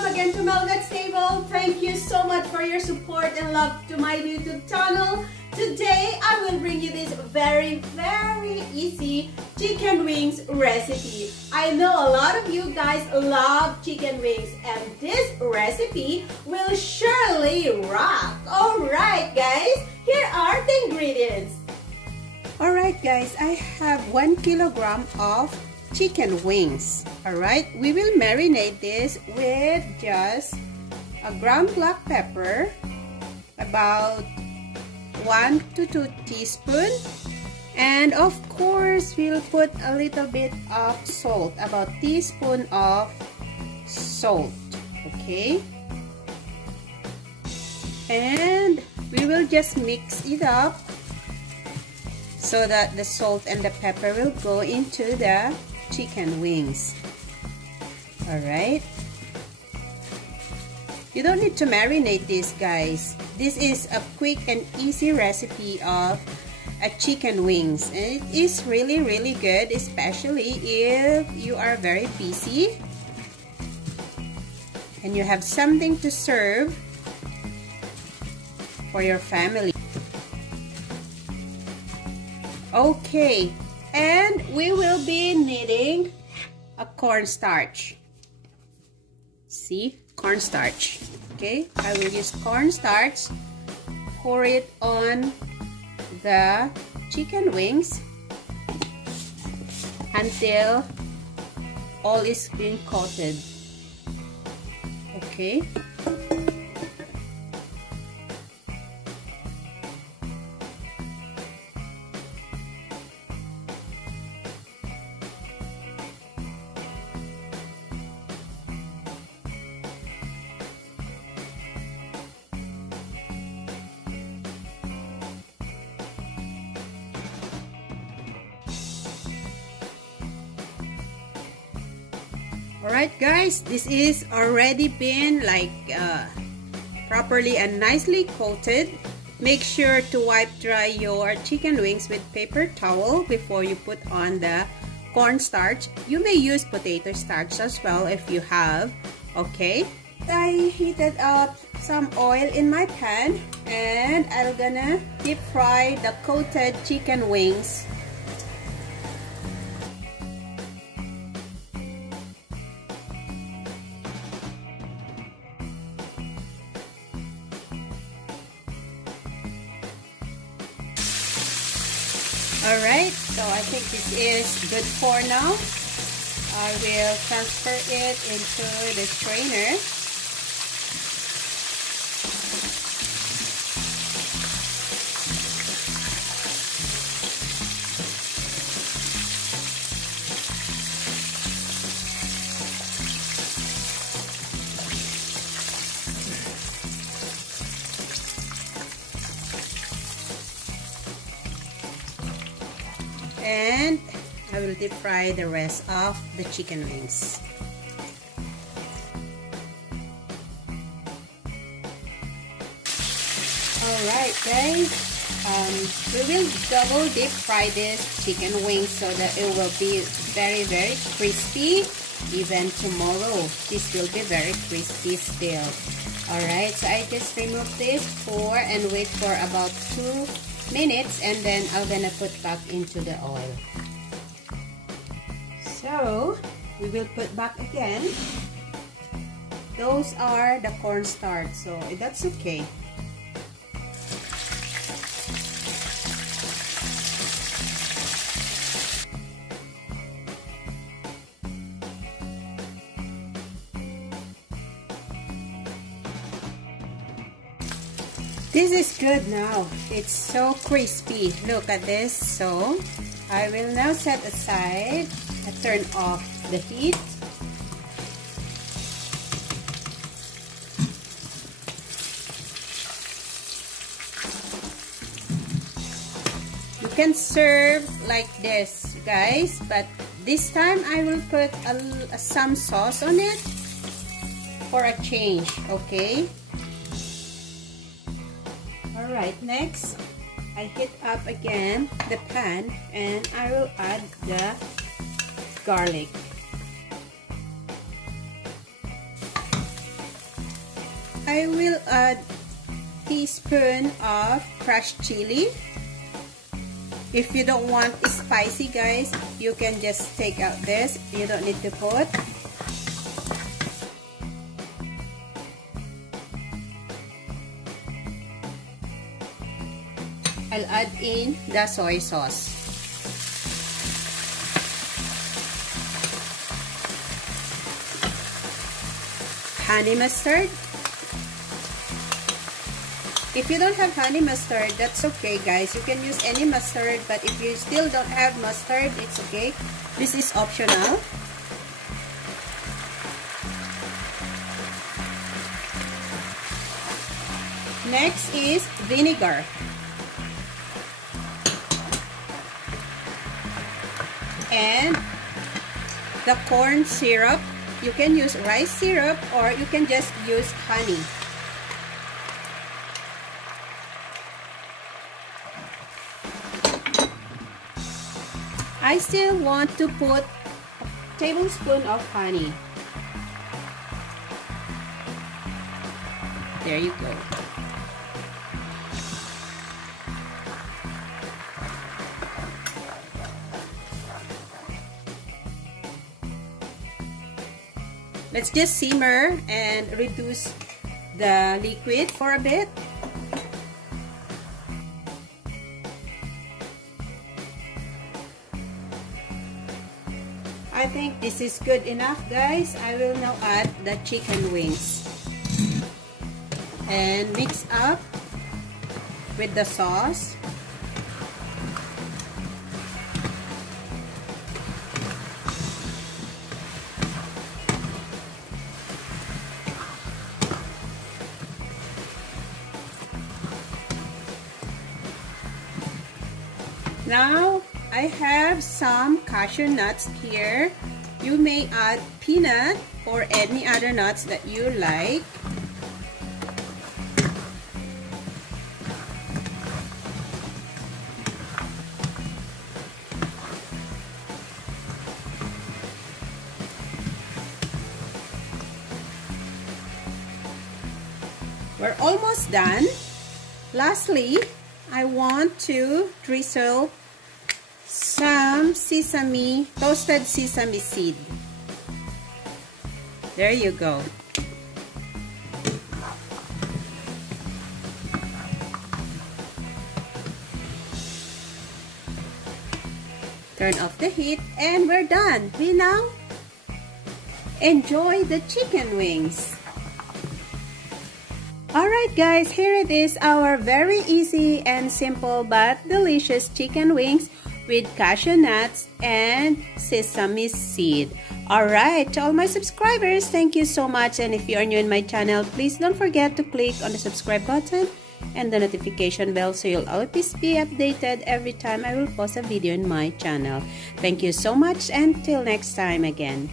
welcome again to Melgat's Table. Thank you so much for your support and love to my YouTube channel. Today, I will bring you this very easy chicken wings recipe. I know a lot of you guys love chicken wings and this recipe will surely rock. Alright guys, here are the ingredients. Alright guys, I have 1 kilogram of chicken wings. Alright, we will marinate this with just a ground black pepper, about 1 to 2 teaspoons, and of course we'll put a little bit of salt, about a teaspoon of salt. Okay, and we will just mix it up so that the salt and the pepper will go into the chicken wings. Alright, you don't need to marinate this guys. This is a quick and easy recipe of a chicken wings, and it is really good, especially if you are very busy and you have something to serve for your family. Okay, and we will be needing a cornstarch. See, cornstarch. Okay, I will use cornstarch, pour it on the chicken wings until all is being coated. Okay. Alright guys, this is already been like properly and nicely coated. Make sure to wipe dry your chicken wings with paper towel before you put on the cornstarch. You may use potato starch as well if you have. Okay, I heated up some oil in my pan and I'm gonna deep fry the coated chicken wings. Alright, so I think this is good for now. I will transfer it into the strainer. And I will deep fry the rest of the chicken wings. Alright guys, we will double deep fry this chicken wings so that it will be very crispy. Even tomorrow this will be very crispy still. Alright, so I just remove this and wait for about 2 minutes, and then I'm gonna put back into the oil. So we will put back again. Those are the cornstarch, so that's okay. This is good now. It's so crispy. Look at this. So I will now set aside and turn off the heat. You can serve like this guys, but this time I will put some sauce on it for a change. Okay. Alright, next I heat up again the pan and I will add the garlic. I will add teaspoon of crushed chili. If you don't want spicy, guys, you can just take out this. You don't need to put. I'll add in the soy sauce. Honey mustard. If you don't have honey mustard, that's okay, guys. You can use any mustard, but if you still don't have mustard, it's okay. This is optional. Next is vinegar. And the corn syrup. You can use rice syrup or you can just use honey. I still want to put a tablespoon of honey. There you go. Let's just simmer and reduce the liquid for a bit. I think this is good enough, guys. I will now add the chicken wings and mix up with the sauce. Now, I have some cashew nuts here. You may add peanut or any other nuts that you like. We're almost done. Lastly, I want to drizzle some sesame, toasted sesame seed. There you go. Turn off the heat and we're done. We now enjoy the chicken wings. Alright guys, here it is, our very easy and simple but delicious chicken wings with cashew nuts and sesame seed. Alright, to all my subscribers, thank you so much, and if you are new in my channel, please don't forget to click on the subscribe button and the notification bell so you'll always be updated every time I will post a video in my channel. Thank you so much, and till next time again.